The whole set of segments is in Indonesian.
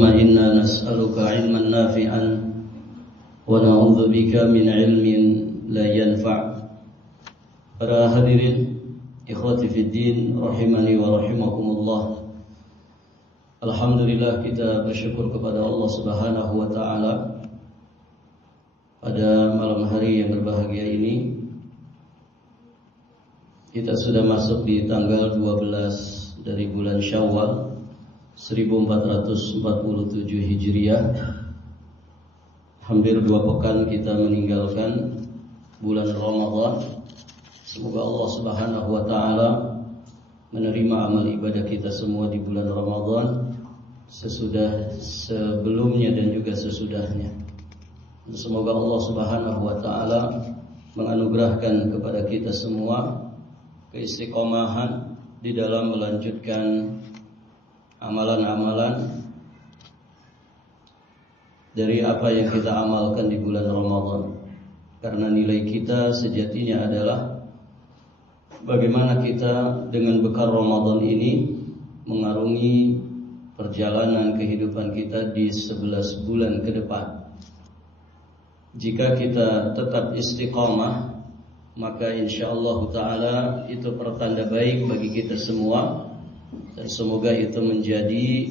اللهم إنا نسألك علما نافعا ونعوذ بك من علم لا ينفع. Para hadirin ikhwati fiddin rahimani wa rahimakumullah. Alhamdulillah, kita bersyukur kepada Allah Subhanahu wa taala pada malam hari yang berbahagia ini. Kita sudah masuk di tanggal 12 dari bulan Syawal 1447 Hijriah. Hampir 2 pekan kita meninggalkan bulan Ramadan. Semoga Allah Subhanahu wa taala menerima amal ibadah kita semua di bulan Ramadan, sebelumnya dan juga sesudahnya. Semoga Allah Subhanahu wa taala menganugerahkan kepada kita semua keistiqomahan di dalam melanjutkan amalan-amalan dari apa yang kita amalkan di bulan Ramadan. Karena nilai kita sejatinya adalah bagaimana kita dengan bekal Ramadan ini mengarungi perjalanan kehidupan kita di 11 bulan ke depan. Jika kita tetap istiqamah, maka insyaallah ta'ala itu pertanda baik bagi kita semua. Dan semoga itu menjadi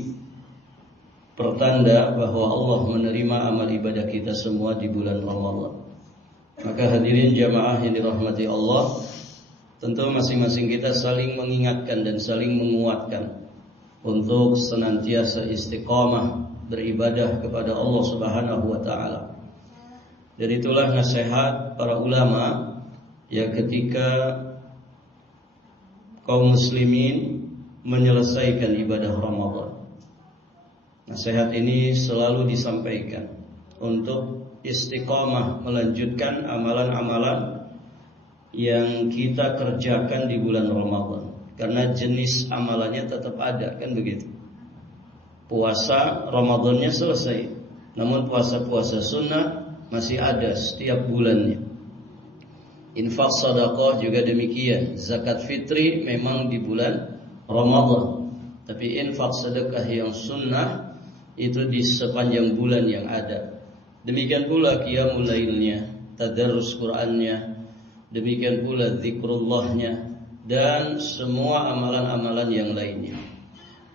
pertanda bahwa Allah menerima amal ibadah kita semua di bulan Ramadan. Maka hadirin jamaah yang dirahmati Allah, tentu masing-masing kita saling mengingatkan dan saling menguatkan untuk senantiasa istiqamah beribadah kepada Allah Subhanahu wa taala. Dan itulah nasihat para ulama ya ketika kaum muslimin menyelesaikan ibadah Ramadan. Nasihat ini selalu disampaikan untuk istiqamah melanjutkan amalan-amalan yang kita kerjakan di bulan Ramadan. Karena jenis amalannya tetap ada, kan begitu. Puasa Ramadannya selesai, namun puasa-puasa sunnah masih ada setiap bulannya. Infak sedekah juga demikian. Zakat fitri memang di bulan Ramadan, tapi infak sedekah yang sunnah itu di sepanjang bulan yang ada. Demikian pula qiyamul lailnya, tadarrus Qur'annya, demikian pula zikrullahnya, dan semua amalan-amalan yang lainnya.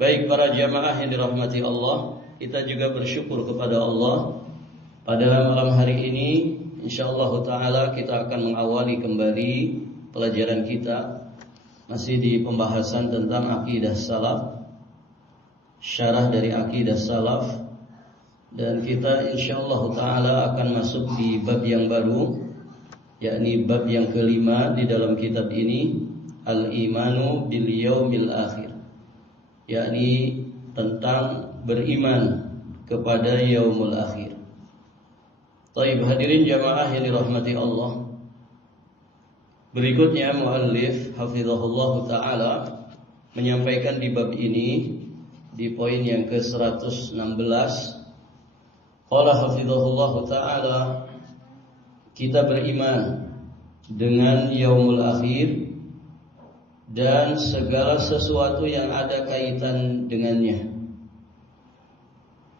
Baik para jamaah yang dirahmati Allah, kita juga bersyukur kepada Allah. Pada malam hari ini insyaallah ta'ala kita akan mengawali kembali pelajaran kita, masih di pembahasan tentang akidah salaf, syarah dari akidah salaf. Dan kita insyaallah ta'ala akan masuk di bab yang baru, yakni bab yang kelima di dalam kitab ini, Al-imanu bil yaumil akhir, yakni tentang beriman kepada yaumul akhir. Taib, hadirin jamaah yang dirahmati Allah. Berikutnya muallif hafizahullah ta'ala menyampaikan di bab ini di poin yang ke-116. Qala hafizahullah ta'ala, kita beriman dengan yaumul akhir dan segala sesuatu yang ada kaitan dengannya.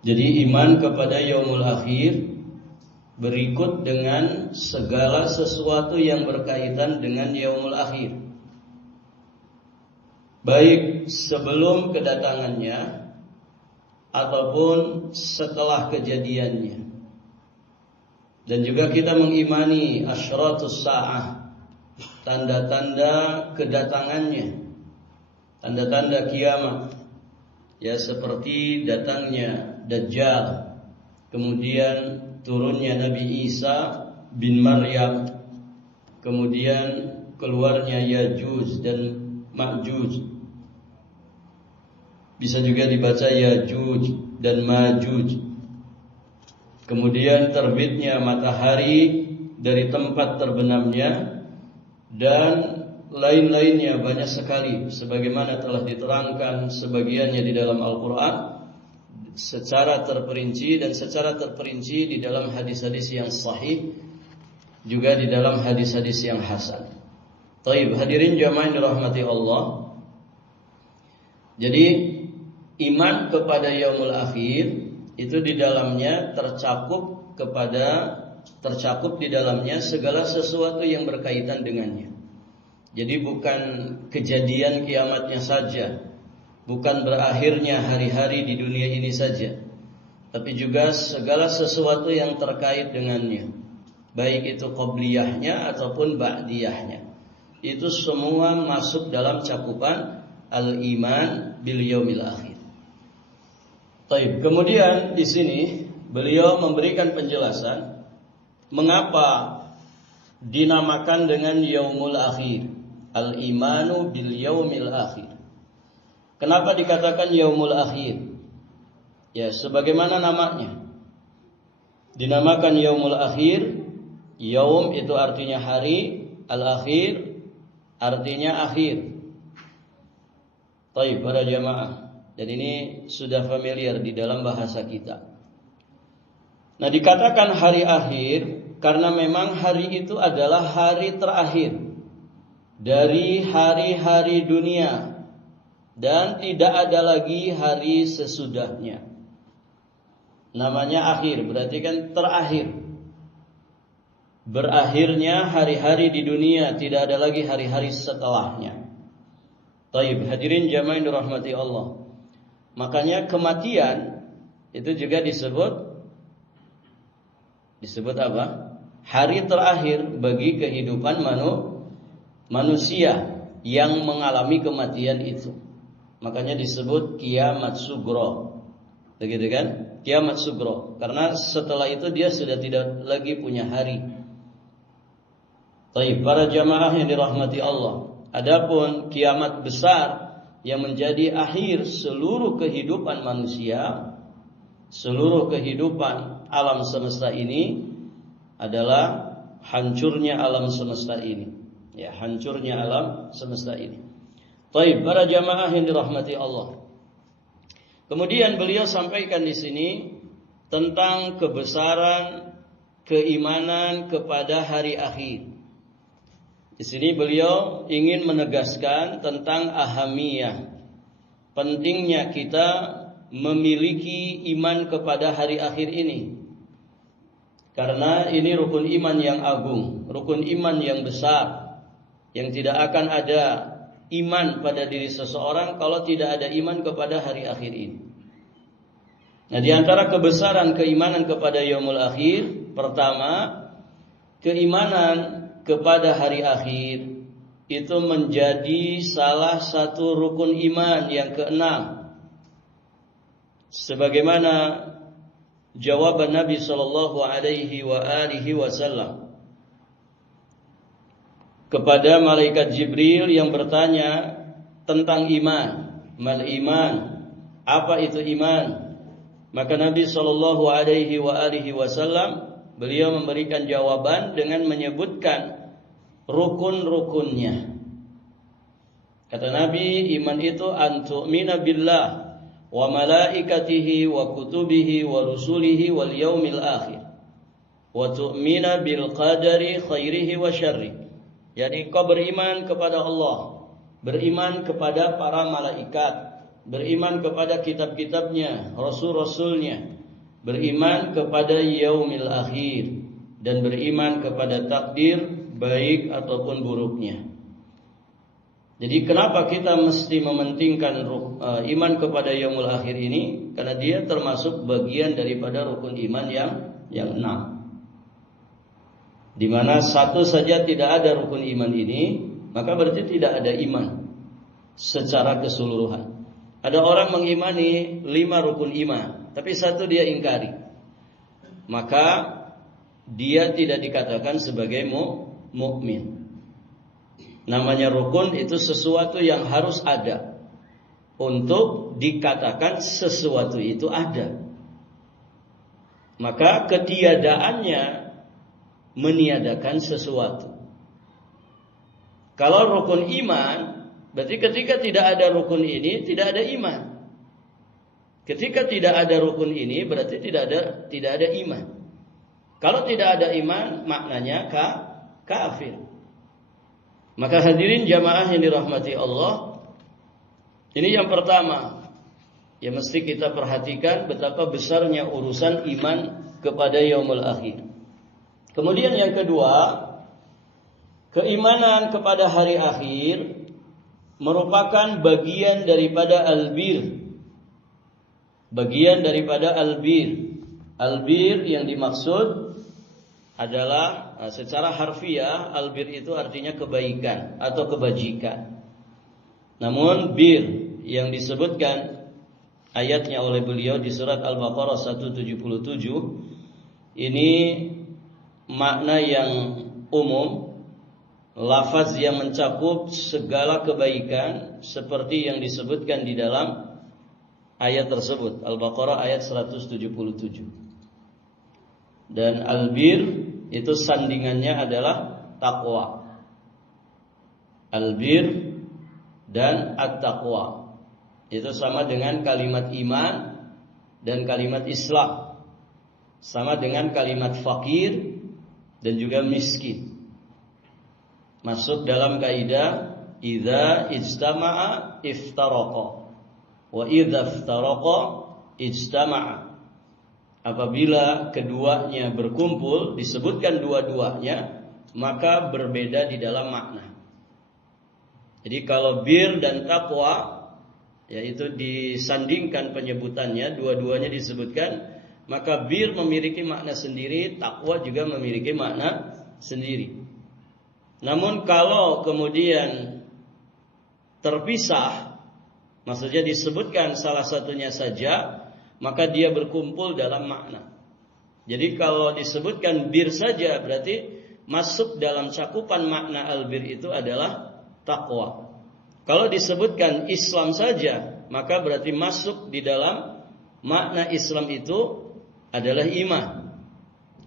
Jadi iman kepada yaumul akhir berikut dengan segala sesuatu yang berkaitan dengan yaumul akhir, baik sebelum kedatangannya ataupun setelah kejadiannya. Dan juga kita mengimani asyratus sa'ah, tanda-tanda kedatangannya, tanda-tanda kiamat, ya seperti datangnya Dajjal, kemudian turunnya Nabi Isa bin Maryam, kemudian keluarnya Yajuj dan Ma'juj. Bisa juga dibaca Yajuj dan Majuj. Kemudian terbitnya matahari dari tempat terbenamnya, dan lain-lainnya banyak sekali sebagaimana telah diterangkan sebagiannya di dalam Al-Qur'an secara terperinci, dan secara terperinci di dalam hadis-hadis yang sahih, juga di dalam hadis-hadis yang hasan. Taib, hadirin jamaah yang dirahmati Allah. Jadi iman kepada yaumul akhir itu di dalamnya tercakup di dalamnya segala sesuatu yang berkaitan dengannya. Jadi bukan kejadian kiamatnya saja, bukan berakhirnya hari-hari di dunia ini saja, tapi juga segala sesuatu yang terkait dengannya, baik itu qobliyahnya ataupun ba'diyahnya. Itu semua masuk dalam cakupan al-iman bil yaumil akhir. Baik, kemudian di sini beliau memberikan penjelasan mengapa dinamakan dengan yaumul akhir, al-imanu bil yaumil akhir. Kenapa dikatakan yaumul akhir? Ya, sebagaimana namanya. Dinamakan yaumul akhir. Yaum itu artinya hari, al-akhir artinya akhir. Baik, para jamaah. Dan ini sudah familiar di dalam bahasa kita. Nah, dikatakan hari akhir karena memang hari itu adalah hari terakhir dari hari-hari dunia dan tidak ada lagi hari sesudahnya. Namanya akhir, berarti kan terakhir. Berakhirnya hari-hari di dunia, tidak ada lagi hari-hari setelahnya. Taib, hadirin jamaah yang dirahmati Allah. Makanya kematian itu juga disebut apa? Hari terakhir bagi kehidupan manusia yang mengalami kematian itu. Makanya disebut kiamat sugro. Begitu kan? Kiamat sugro. Karena setelah itu dia sudah tidak lagi punya hari. Baik, para jamaah yang dirahmati Allah. Adapun kiamat besar yang menjadi akhir seluruh kehidupan manusia, seluruh kehidupan alam semesta ini adalah hancurnya alam semesta ini. Ya, hancurnya alam semesta ini. Baik, para jamaah yang dirahmati Allah. Kemudian beliau sampaikan di sini tentang kebesaran keimanan kepada hari akhir. Di sini beliau ingin menegaskan tentang ahamiyah, pentingnya kita memiliki iman kepada hari akhir ini. Karena ini rukun iman yang agung, rukun iman yang besar, yang tidak akan ada iman pada diri seseorang kalau tidak ada iman kepada hari akhir ini. Nah, di antara kebesaran keimanan kepada yaumul akhir, pertama, keimanan kepada hari akhir itu menjadi salah satu rukun iman yang keenam. Sebagaimana jawaban Nabi sallallahu alaihi wasallam kepada malaikat Jibril yang bertanya tentang iman. Mal iman? Apa itu iman? Maka Nabi sallallahu alaihi wasallam beliau memberikan jawaban dengan menyebutkan rukun-rukunnya. Kata Nabi, iman itu an tu'mina billah wa malaikatihi wa kutubihi wa rusulihi wal yaumil akhir wa tu'mina bil qadari khairihi wa syarrihi. Yani kau beriman kepada Allah, beriman kepada para malaikat, beriman kepada kitab-kitabnya, rasul-rasulnya, beriman kepada yaumil akhir, dan beriman kepada takdir baik ataupun buruknya. Jadi kenapa kita mesti mementingkan iman kepada yaumul akhir ini? Karena dia termasuk bagian daripada rukun iman yang 6. Di mana satu saja tidak ada rukun iman ini, maka berarti tidak ada iman secara keseluruhan. Ada orang mengimani 5 rukun iman, tapi satu dia ingkari, maka dia tidak dikatakan sebagai mukmin. Namanya rukun itu sesuatu yang harus ada untuk dikatakan sesuatu itu ada. Maka ketiadaannya meniadakan sesuatu. Kalau rukun iman, berarti ketika tidak ada rukun ini tidak ada iman. Ketika tidak ada rukun ini berarti tidak ada iman. Kalau tidak ada iman maknanya kafir. Maka hadirin jamaah yang dirahmati Allah, ini yang pertama, ya mesti kita perhatikan betapa besarnya urusan iman kepada yaumul akhir. Kemudian yang kedua, keimanan kepada hari akhir merupakan bagian daripada albir. Bagian daripada albir. Albir yang dimaksud adalah secara harfiah, albir itu artinya kebaikan atau kebajikan. Namun bir yang disebutkan ayatnya oleh beliau di surat Al-Baqarah 177 ini makna yang umum, lafaz yang mencakup segala kebaikan seperti yang disebutkan di dalam ayat tersebut, Al-Baqarah ayat 177. Dan albir itu sandingannya adalah takwa. Albir dan at-taqwa itu sama dengan kalimat iman dan kalimat Islam, sama dengan kalimat fakir dan juga miskin. Masuk dalam kaidah idza ijtama'a iftaraqa wa idza iftaraqa ijtama'a. Apabila keduanya berkumpul, disebutkan dua-duanya, maka berbeda di dalam makna. Jadi kalau bir dan takwa, yaitu disandingkan penyebutannya, dua-duanya disebutkan, maka bir memiliki makna sendiri, takwa juga memiliki makna sendiri. Namun kalau kemudian terpisah, maksudnya disebutkan salah satunya saja, maka dia berkumpul dalam makna. Jadi kalau disebutkan bir saja, berarti masuk dalam cakupan makna albir itu adalah takwa. Kalau disebutkan Islam saja, maka berarti masuk di dalam makna Islam itu adalah iman.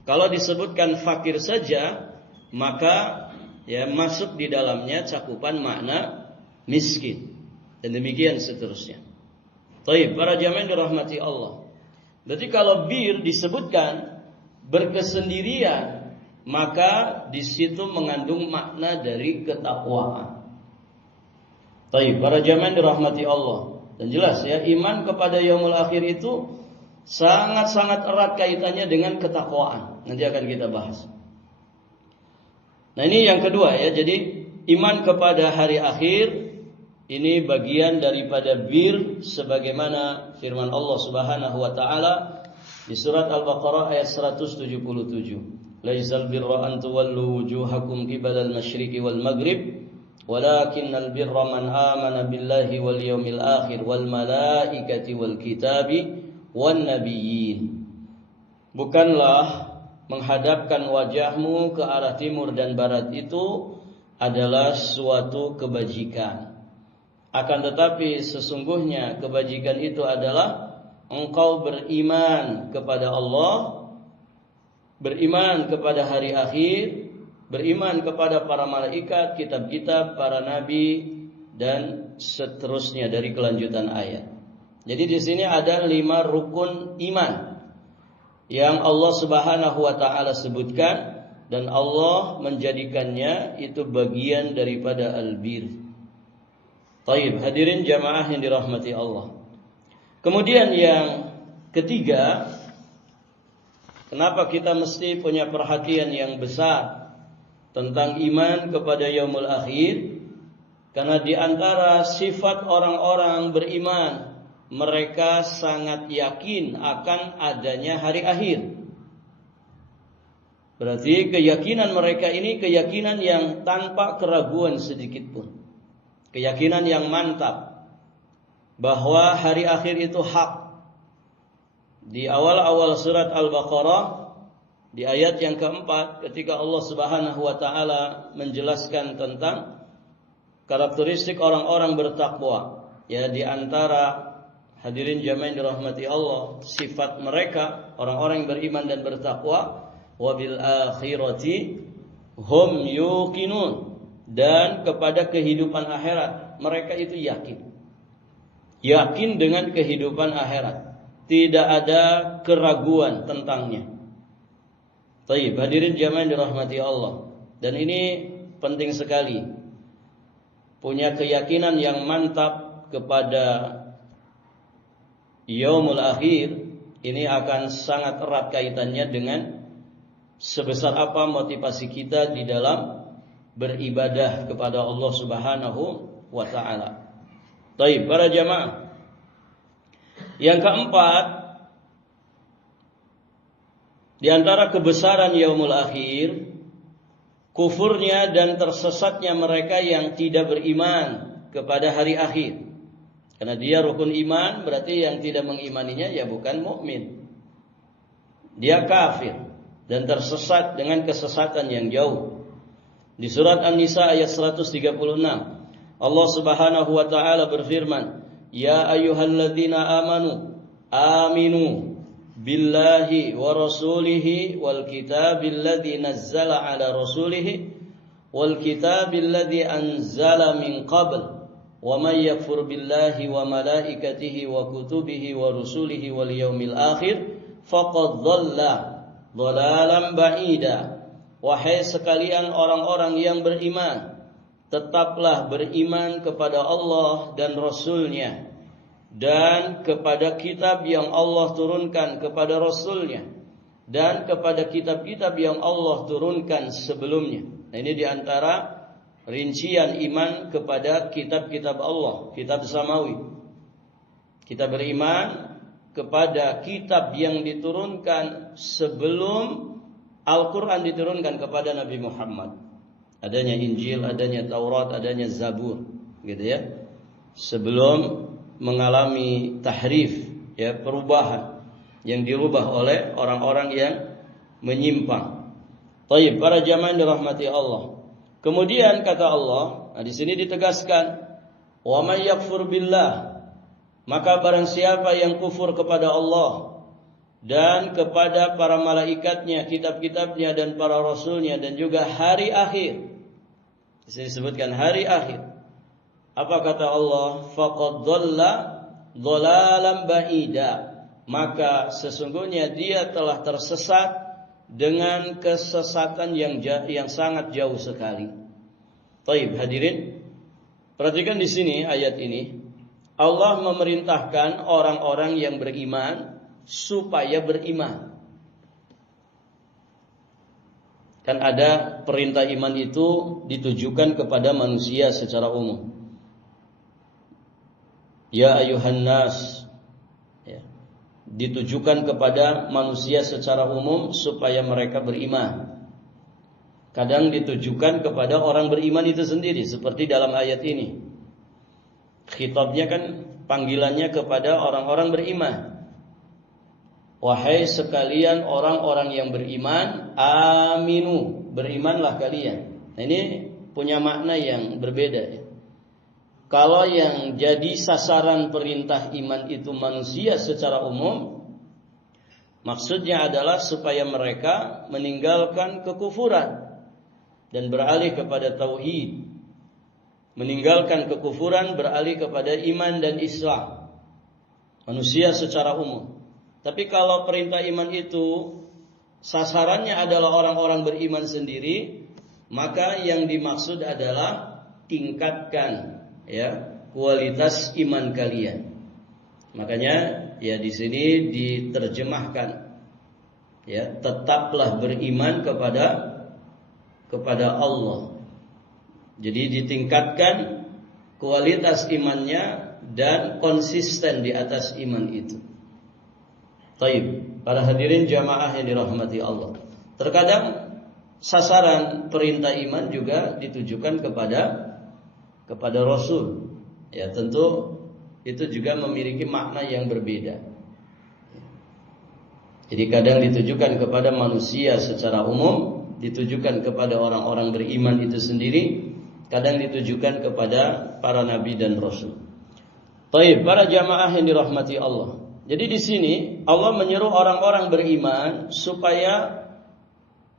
Kalau disebutkan fakir saja, maka ya masuk di dalamnya cakupan makna miskin. Dan demikian seterusnya. Baik, para jamaah yang dirahmati Allah. Berarti kalau bir disebutkan berkesendirian, maka di situ mengandung makna dari ketakwaan. Baik, para jamaah yang dirahmati Allah. Dan jelas ya, iman kepada yaumul akhir itu sangat-sangat erat kaitannya dengan ketakwaan. Nanti akan kita bahas. Nah, ini yang kedua ya. Jadi iman kepada hari akhir ini bagian daripada bir, sebagaimana firman Allah Subhanahu wa taala di surat Al-Baqarah ayat 177. Laisal birra an tuwallu wujuhakum qibalal masyriqi wal maghrib, walakinnal birra man amana billahi wal yawmil akhir wal malaikati wal kitabi wan nabiyyin. Bukanlah menghadapkan wajahmu ke arah timur dan barat itu adalah suatu kebajikan. Akan tetapi sesungguhnya kebajikan itu adalah engkau beriman kepada Allah, beriman kepada hari akhir, beriman kepada para malaikat, kitab-kitab, para nabi, dan seterusnya dari kelanjutan ayat. Jadi di sini ada 5 rukun iman yang Allah Subhanahu wa taala sebutkan, dan Allah menjadikannya itu bagian daripada albir. Baik, hadirin jamaah yang dirahmati Allah. Kemudian yang ketiga, kenapa kita mesti punya perhatian yang besar tentang iman kepada yaumul akhir? Karena di antara sifat orang-orang beriman, mereka sangat yakin akan adanya hari akhir. Berarti keyakinan mereka ini keyakinan yang tanpa keraguan sedikit pun. Keyakinan yang mantap bahwa hari akhir itu hak. Di awal-awal surat Al-Baqarah, di ayat yang keempat, ketika Allah Subhanahu wa taala menjelaskan tentang karakteristik orang-orang bertakwa, ya di antara hadirin jamaah yang dirahmati Allah, sifat mereka orang-orang yang beriman dan bertakwa, wabil akhirati hum yuqinun, dan kepada kehidupan akhirat mereka itu yakin dengan kehidupan akhirat, tidak ada keraguan tentangnya. Baik, hadirin jamaah yang dirahmati Allah, dan ini penting sekali, punya keyakinan yang mantap kepada yaumul akhir ini akan sangat erat kaitannya dengan sebesar apa motivasi kita di dalam beribadah kepada Allah Subhanahu wa taala. Baik, para jamaah. Yang keempat, di antara kebesaran yaumul akhir, kufurnya dan tersesatnya mereka yang tidak beriman kepada hari akhir. Karena dia rukun iman, berarti yang tidak mengimaninya ya bukan mukmin. Dia kafir dan tersesat dengan kesesatan yang jauh. Di surat An-Nisa ayat 136, Allah Subhanahu wa taala berfirman, "Ya ayyuhalladzina amanu aminu billahi wa rasulihi wal kitabil ladzi nazzala ala rasulihi wal kitabil ladzi anzala min qabl wa may yakfur billahi wa malaikatihi wa kutubihi wa rusulihi wal yaumil akhir faqad dhalla dhalalan ba'ida." Wahai sekalian orang-orang yang beriman, tetaplah beriman kepada Allah dan Rasul-Nya dan kepada kitab yang Allah turunkan kepada Rasul-Nya dan kepada kitab-kitab yang Allah turunkan sebelumnya. Nah, ini diantara rincian iman kepada kitab-kitab Allah, kitab samawi. Kita beriman kepada kitab yang diturunkan sebelum Al-Quran diturunkan kepada Nabi Muhammad. Adanya Injil, adanya Taurat, adanya Zabur, gitu ya. Sebelum mengalami tahrif, ya, perubahan yang dirubah oleh orang-orang yang menyimpang. Baik, para jamaah yang dirahmati Allah. Kemudian kata Allah, nah di sini ditegaskan, wa may yakfur billah, maka barang siapa yang kufur kepada Allah dan kepada para malaikatnya, kitab-kitabnya dan para rasulnya dan juga hari akhir. Di sini disebutkan hari akhir. Apa kata Allah? Faqad dhalla dhalalan ba'ida. Maka sesungguhnya dia telah tersesat dengan kesesatan yang sangat jauh sekali. Baik, hadirin, perhatikan di sini ayat ini. Allah memerintahkan orang-orang yang beriman supaya beriman. Kan ada perintah iman itu ditujukan kepada manusia secara umum. Ya ayuhan nas, ya, ditujukan kepada manusia secara umum supaya mereka beriman. Kadang ditujukan kepada orang beriman itu sendiri, seperti dalam ayat ini. Khitabnya kan panggilannya kepada orang-orang beriman. Wahai sekalian orang-orang yang beriman, aminu, berimanlah kalian. Nah, ini punya makna yang berbeda, ya. Kalau yang jadi sasaran perintah iman itu manusia secara umum, maksudnya adalah supaya mereka meninggalkan kekufuran dan beralih kepada tauhid. Meninggalkan kekufuran, beralih kepada iman dan Islam. Manusia secara umum. Tapi kalau perintah iman itu sasarannya adalah orang-orang beriman sendiri, maka yang dimaksud adalah tingkatkan, ya, kualitas iman kalian. Makanya ya di sini diterjemahkan, ya, tetaplah beriman kepada Allah. Jadi ditingkatkan kualitas imannya dan konsisten di atas iman itu. Taib, para hadirin jamaah yang dirahmati Allah. Terkadang sasaran perintah iman juga ditujukan kepada Rasul. Ya, tentu itu juga memiliki makna yang berbeda. Jadi kadang ditujukan kepada manusia secara umum, ditujukan kepada orang-orang beriman itu sendiri, kadang ditujukan kepada para nabi dan rasul. Taib, para jamaah yang dirahmati Allah. Jadi di sini Allah menyeru orang-orang beriman supaya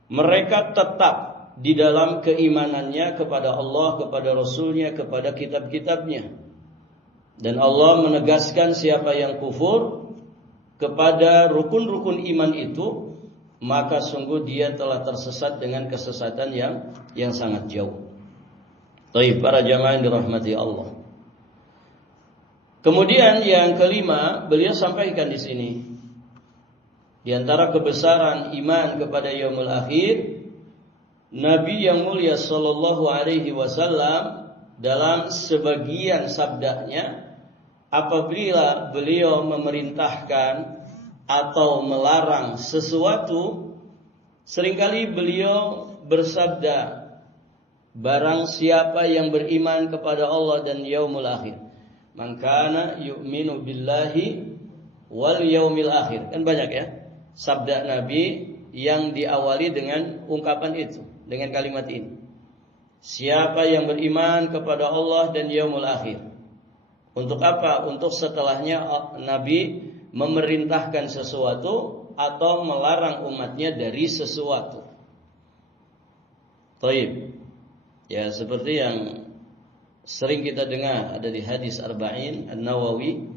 mereka tetap di dalam keimanannya kepada Allah, kepada Rasulnya, kepada kitab-kitabnya. Dan Allah menegaskan siapa yang kufur kepada rukun-rukun iman itu, maka sungguh dia telah tersesat dengan kesesatan yang sangat jauh. Taib, para jamaah yang dirahmati Allah. Kemudian yang kelima, beliau sampaikan di sini, di antara kebesaran iman kepada yaumul akhir, Nabi yang mulia sallallahu alaihi wasallam dalam sebagian sabdanya, apabila beliau memerintahkan atau melarang sesuatu, seringkali beliau bersabda, barang siapa yang beriman kepada Allah dan yaumul akhir, man kana yu'minu billahi wal yaumil akhir. Kan banyak ya sabda Nabi yang diawali dengan ungkapan itu, dengan kalimat ini. Siapa yang beriman kepada Allah dan yaumul akhir. Untuk apa? Untuk setelahnya Nabi memerintahkan sesuatu atau melarang umatnya dari sesuatu. Taib. Ya, seperti yang sering kita dengar ada di hadis Arba'in An-Nawawi,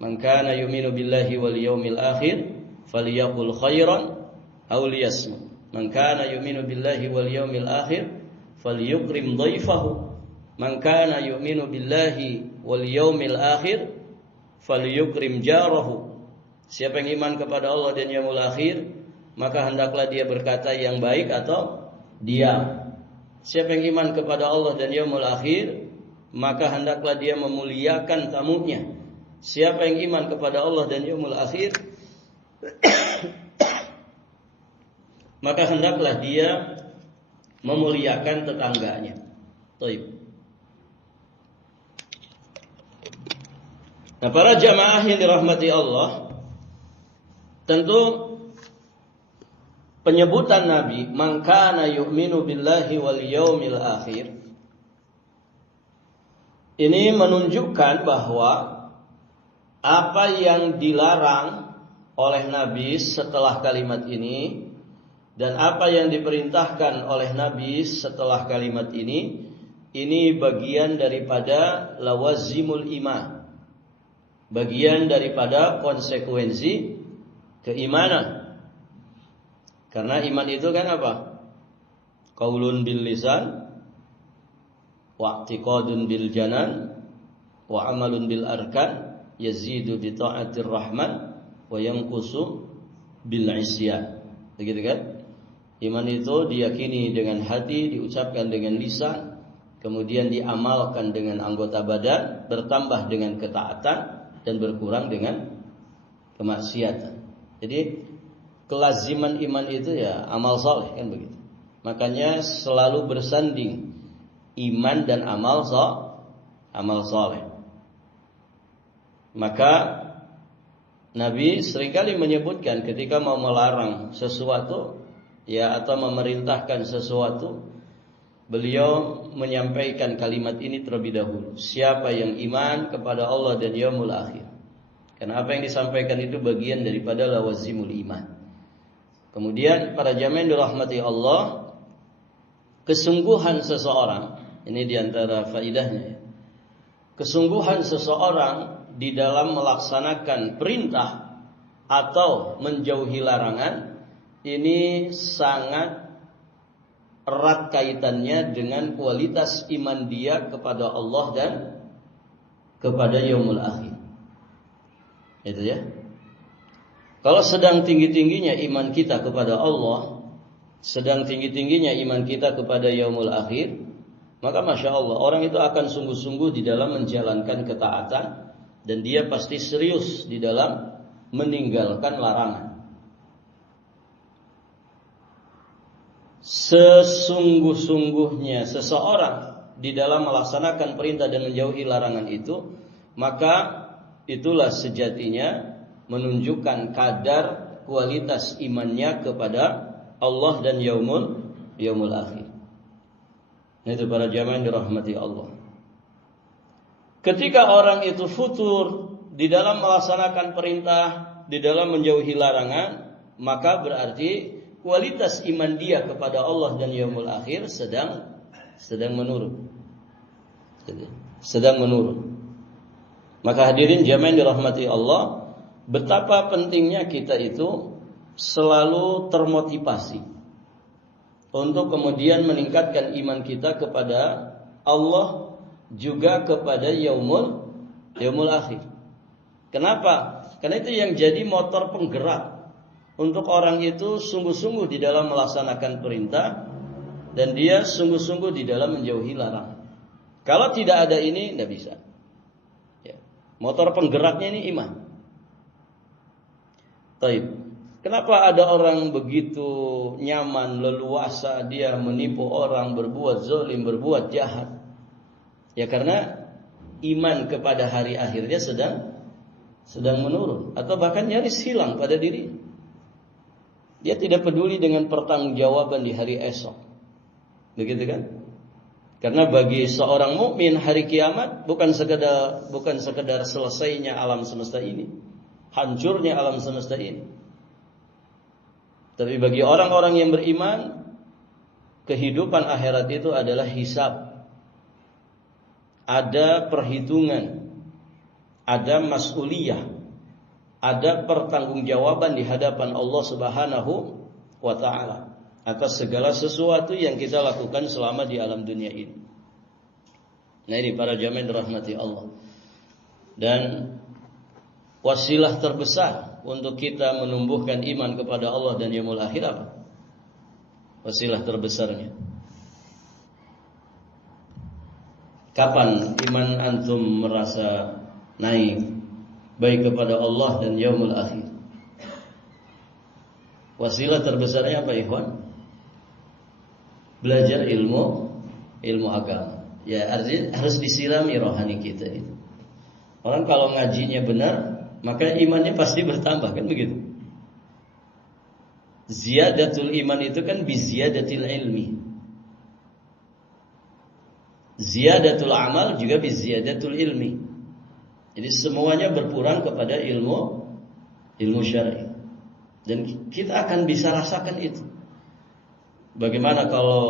man kana yu'minu billahi wal yaumil akhir falyaqul khairan aw liyasmut. Man kana yu'minu billahi wal yaumil akhir falyukrim dhaifahu. Man kana yu'minu billahi wal yaumil akhir falyukrim jarahu. Siapa yang iman kepada Allah dan yaumul akhir, maka hendaklah dia berkata yang baik atau diam. Siapa yang iman kepada Allah dan yaumul akhir, maka hendaklah dia memuliakan tamunya. Siapa yang iman kepada Allah dan yaumul akhir, maka hendaklah dia memuliakan tetangganya. Taib. Nah, para jamaah yang dirahmati Allah, tentu penyebutan Nabi man kana yu'minu billahi wal yaumil akhir ini menunjukkan bahwa apa yang dilarang oleh Nabi setelah kalimat ini dan apa yang diperintahkan oleh Nabi setelah kalimat ini bagian daripada lawazimul iman, bagian daripada konsekuensi keimanan. Karena iman itu kan apa? Qaulun bil lisan wa i'tiqadun bil janan wa amalun bil arkan yazidu bi ta'atir rahman wa yanqusu bil isyan. Begitu kan? Iman itu diyakini dengan hati, diucapkan dengan lisan, kemudian diamalkan dengan anggota badan, bertambah dengan ketaatan dan berkurang dengan kemaksiatan. Jadi kelaziman iman itu ya amal saleh, kan begitu. Makanya selalu bersanding iman dan amal saleh. Maka Nabi seringkali menyebutkan ketika mau melarang sesuatu ya atau memerintahkan sesuatu, beliau menyampaikan kalimat ini terlebih dahulu. Siapa yang iman kepada Allah dan yaumul akhir. Karena apa yang disampaikan itu bagian daripada lawazimul iman. Kemudian para jamaah yang dirahmati Allah, kesungguhan seseorang, ini diantara faidahnya, kesungguhan seseorang di dalam melaksanakan perintah atau menjauhi larangan, ini sangat erat kaitannya dengan kualitas iman dia kepada Allah dan kepada yaumul akhir. Itu ya. Kalau sedang tinggi-tingginya iman kita kepada Allah, sedang tinggi-tingginya iman kita kepada yaumul akhir, maka Masya Allah orang itu akan sungguh-sungguh di dalam menjalankan ketaatan, dan dia pasti serius di dalam meninggalkan larangan. Sesungguh-sungguhnya seseorang di dalam melaksanakan perintah dan menjauhi larangan itu, maka itulah sejatinya menunjukkan kadar kualitas imannya kepada Allah dan yaumul akhir. Itu para jamaah yang dirahmati Allah. Ketika orang itu futur di dalam melaksanakan perintah, di dalam menjauhi larangan, maka berarti kualitas iman dia kepada Allah dan yaumul akhir sedang menurun. Sedang menurun. Maka hadirin jamaah yang dirahmati Allah, betapa pentingnya kita itu selalu termotivasi untuk kemudian meningkatkan iman kita kepada Allah, juga kepada yaumul yaumul akhir. Kenapa? Karena itu yang jadi motor penggerak untuk orang itu sungguh-sungguh di dalam melaksanakan perintah dan dia sungguh-sungguh di dalam menjauhi larangan. Kalau tidak ada ini, tidak bisa. Ya. Motor penggeraknya ini iman. Taib. Kenapa ada orang begitu nyaman, leluasa, dia menipu orang, berbuat zalim, berbuat jahat? Ya karena iman kepada hari akhirnya sedang menurun atau bahkan nyaris hilang pada diri. Dia tidak peduli dengan pertanggungjawaban di hari esok. Begitu kan? Karena bagi seorang mukmin hari kiamat bukan sekedar selesainya alam semesta ini, hancurnya alam semesta ini. Tapi bagi orang-orang yang beriman, kehidupan akhirat itu adalah hisab. Ada perhitungan, ada mas'uliyah, ada pertanggungjawaban di hadapan Allah Subhanahu wa taala atas segala sesuatu yang kita lakukan selama di alam dunia ini. Nah ini para jamaah dirahmati Allah. Dan wasilah terbesar untuk kita menumbuhkan iman kepada Allah dan yaumul akhir apa? Wasilah terbesarnya. Kapan iman antum merasa naik baik kepada Allah dan yaumul akhir? Wasilah terbesarnya apa ikhwan? Belajar ilmu agama. Ya artinya harus disirami rohani kita itu. Orang kalau ngajinya benar, maka imannya pasti bertambah, kan begitu? Ziyadatul iman itu kan biziyadatil ilmi. Ziyadatul amal juga biziyadatul ilmi. Jadi semuanya berkurang kepada ilmu syar'i. Dan kita akan bisa rasakan itu. Bagaimana kalau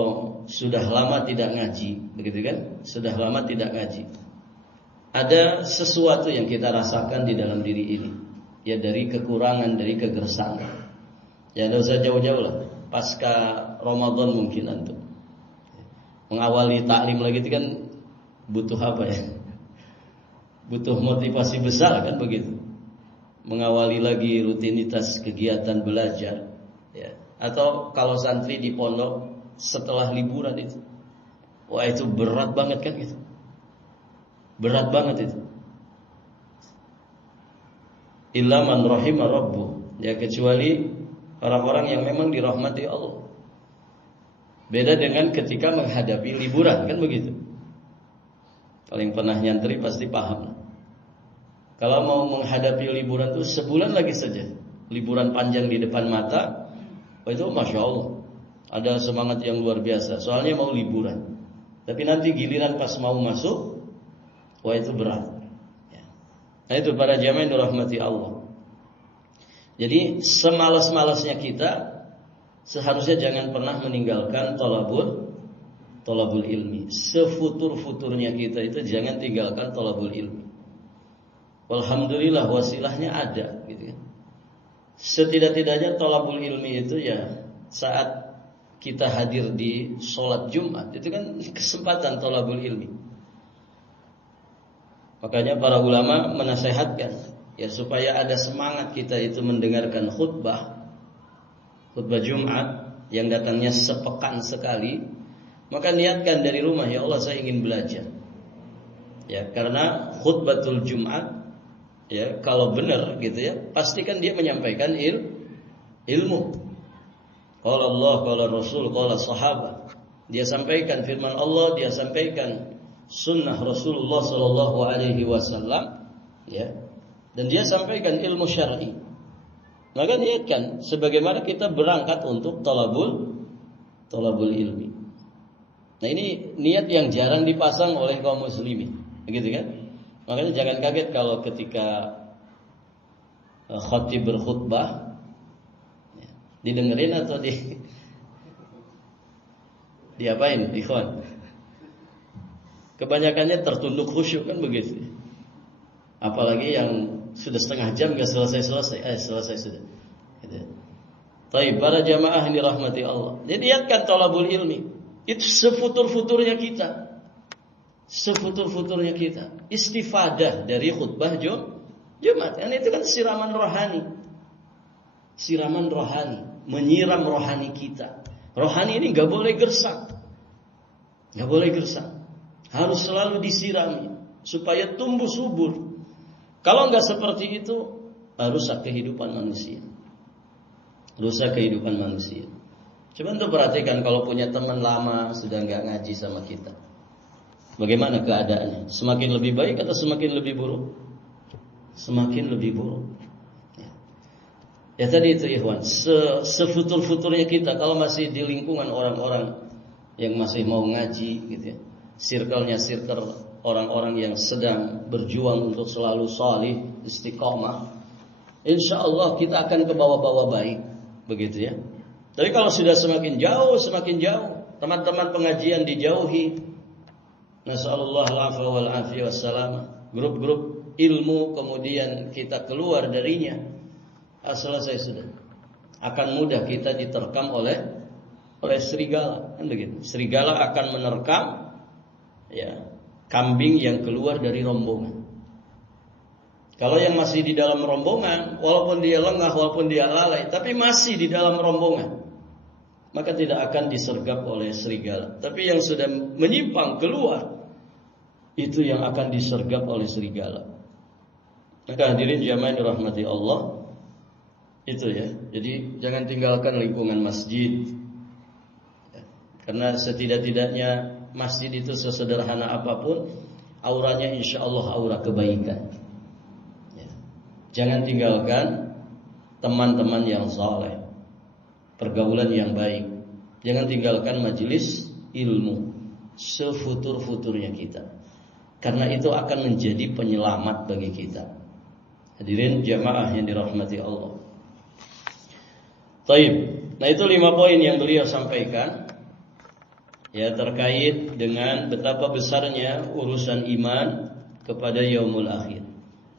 sudah lama tidak ngaji, begitu kan? Sudah lama tidak ngaji. Ada sesuatu yang kita rasakan di dalam diri ini, ya dari kekurangan, dari kegersangan. Ya tidak usah jauh-jauh lah. Pasca Ramadan mungkin antum mengawali taklim lagi itu kan butuh apa ya? Butuh motivasi besar kan begitu. Mengawali lagi rutinitas kegiatan belajar, ya. Atau kalau santri di pondok setelah liburan itu, wah itu berat banget kan gitu. Berat banget itu. Illa man rahimah rabbuh, ya kecuali orang-orang yang memang dirahmati Allah. Beda dengan ketika menghadapi liburan kan begitu. Paling pernah nyantri pasti paham. Kalau mau menghadapi liburan itu sebulan lagi saja, liburan panjang di depan mata, oh itu masya Allah, ada semangat yang luar biasa. Soalnya mau liburan, tapi nanti giliran pas mau masuk, wah itu berat. Nah itu para jamaah dirahmati Allah. Jadi semalas-malasnya kita, seharusnya jangan pernah meninggalkan tolabul ilmi. Sefutur-futurnya kita itu jangan tinggalkan tolabul ilmi. Alhamdulillah wasilahnya ada, gitu kan. Setidak-tidaknya tolabul ilmi itu ya saat kita hadir di sholat Jumat, itu kan kesempatan tolabul ilmi. Makanya para ulama menasihatkan ya supaya ada semangat kita itu mendengarkan khutbah Jumat yang datangnya sepekan sekali, maka niatkan dari rumah, ya Allah saya ingin belajar. Ya, karena khutbatul Jumat ya kalau benar gitu ya, pastikan dia menyampaikan ilmu. Qala Allah, qala Rasul, qala sahabat. Dia sampaikan firman Allah, dia sampaikan sunnah Rasulullah sallallahu alaihi wasallam, ya. Dan dia sampaikan ilmu syar'i. Maka niatkan sebagaimana kita berangkat untuk talabul ilmi. Nah, ini niat yang jarang dipasang oleh kaum muslimin, begitu kan? Makanya jangan kaget kalau ketika khatib berkhutbah didengerin atau diapain, ikhwan? Kebanyakannya tertunduk khusyuk kan begitu. Apalagi yang sudah setengah jam enggak selesai sudah. Gitu. Baik, para jamaah yang dirahmati Allah. Jadi niatkan talabul ilmi. Itu sefutur-futurnya kita. sefutur-futurnya kita. Istifadah dari khutbah Jumat. Dan itu kan siraman rohani. Siraman rohani, menyiram rohani kita. Rohani ini gak boleh gersak. Gak boleh gersak. Harus selalu disirami supaya tumbuh subur. Kalau gak seperti itu, rusak kehidupan manusia. Rusak kehidupan manusia. Coba untuk perhatikan kalau punya teman lama sudah gak ngaji sama kita. Bagaimana keadaannya? Semakin lebih baik atau semakin lebih buruk? Semakin lebih buruk. Ya tadi itu ikhwan, sefutur-futurnya kita kalau masih di lingkungan orang-orang yang masih mau ngaji gitu ya. Circle-nya circle orang-orang yang sedang berjuang untuk selalu salih, istiqamah. Insyaallah kita akan ke bawah-bawah baik, begitu ya. Tapi kalau sudah semakin jauh, teman-teman pengajian dijauhi. Nasallallahu alaihi wal afiyah wassalam. Grup-grup ilmu kemudian kita keluar darinya. Selesai sudah. Akan mudah kita diterkam oleh serigala, kan begitu. Serigala akan menerkam ya kambing yang keluar dari rombongan. Kalau yang masih di dalam rombongan, walaupun dia lengah, walaupun dia lalai, tapi masih di dalam rombongan, maka tidak akan disergap oleh serigala. Tapi yang sudah menyimpang keluar, itu yang akan disergap oleh serigala. Maka hadirin jamaah dirahmati Allah, itu ya. Jadi jangan tinggalkan lingkungan masjid. Karena setidak-tidaknya masjid itu sesederhana apapun, auranya insya Allah aura kebaikan. Ya. Jangan tinggalkan teman-teman yang saleh, pergaulan yang baik. Jangan tinggalkan majelis ilmu sefutur-futurnya kita. Karena itu akan menjadi penyelamat bagi kita. Hadirin jamaah yang dirahmati Allah. Taib. Nah itu 5 poin yang beliau sampaikan ya terkait dengan betapa besarnya urusan iman kepada yaumul akhir.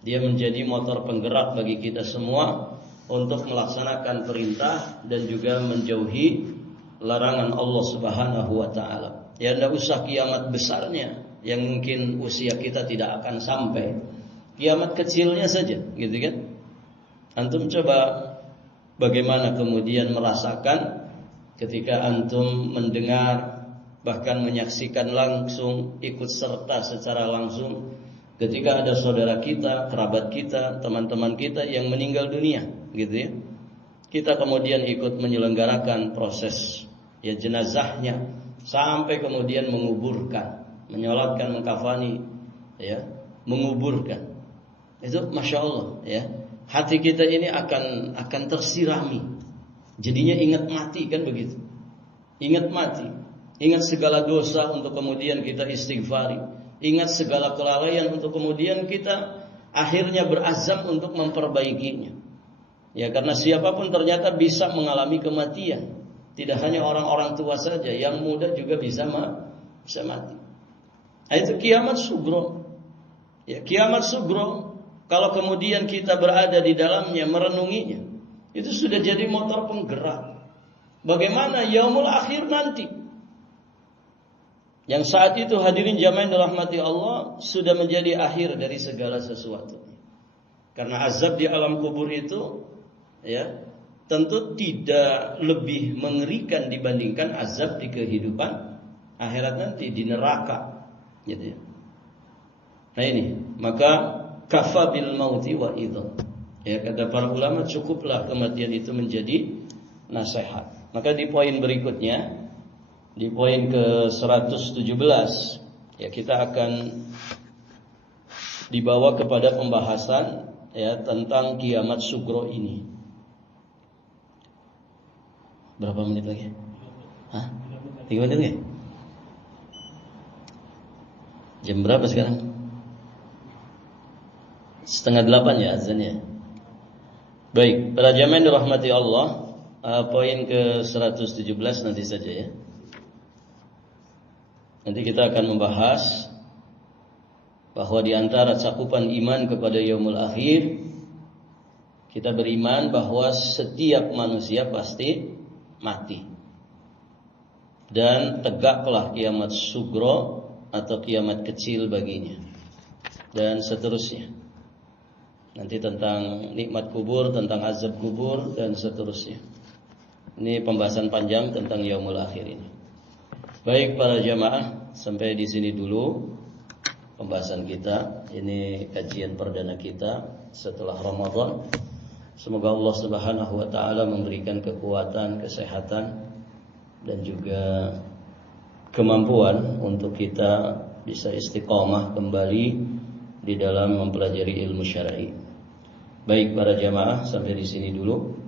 Dia menjadi motor penggerak bagi kita semua untuk melaksanakan perintah dan juga menjauhi larangan Allah Subhanahu wa taala. Ya tidak usah kiamat besarnya yang mungkin usia kita tidak akan sampai. Kiamat kecilnya saja, gitu kan? Antum coba bagaimana kemudian merasakan ketika antum mendengar bahkan menyaksikan langsung, ikut serta secara langsung ketika ada saudara kita, kerabat kita, teman-teman kita yang meninggal dunia, gitu ya. Kita kemudian ikut menyelenggarakan proses ya jenazahnya sampai kemudian menguburkan, menyolatkan, mengkafani, ya, menguburkan. Itu masya Allah, ya. Hati kita ini akan tersirami. Jadinya ingat mati, kan begitu. Ingat mati, ingat segala dosa untuk kemudian kita istighfari, ingat segala kelalaian untuk kemudian kita akhirnya berazam untuk memperbaikinya. Ya karena siapapun ternyata bisa mengalami kematian. Tidak hanya orang-orang tua saja, yang muda juga bisa mati. Nah, itu kiamat sugro. Ya, kiamat sugro. Kalau kemudian kita berada di dalamnya, merenunginya, itu sudah jadi motor penggerak. Bagaimana yaumul akhir nanti? Yang saat itu hadirin jamaah dirahmati Allah sudah menjadi akhir dari segala sesuatu. Karena azab di alam kubur itu, ya, tentu tidak lebih mengerikan dibandingkan azab di kehidupan akhirat nanti di neraka, gitu ya. Nah ini, maka kafa bil mauti wa idham. Ya kata para ulama, cukuplah kematian itu menjadi nasihat. Maka di poin berikutnya, di poin ke 117, ya kita akan dibawa kepada pembahasan ya tentang kiamat sugro ini. Berapa menit lagi? 3 menit lagi? Jam berapa sekarang? 7:30 ya azannya. Baik, para jamaah yang dirahmati Allah, poin ke 117 nanti saja ya. Nanti kita akan membahas bahwa di antara cakupan iman kepada yaumul akhir, kita beriman bahwa setiap manusia pasti mati. Dan tegaklah kiamat sugro atau kiamat kecil baginya, dan seterusnya. Nanti tentang nikmat kubur, tentang azab kubur, dan seterusnya. Ini pembahasan panjang tentang yaumul akhir ini. Baik para jamaah, sampai di sini dulu pembahasan kita. Ini kajian perdana kita setelah Ramadan. Semoga Allah Subhanahu wa taala memberikan kekuatan, kesehatan, dan juga kemampuan untuk kita bisa istiqomah kembali di dalam mempelajari ilmu syar'i. Baik para jamaah, sampai di sini dulu.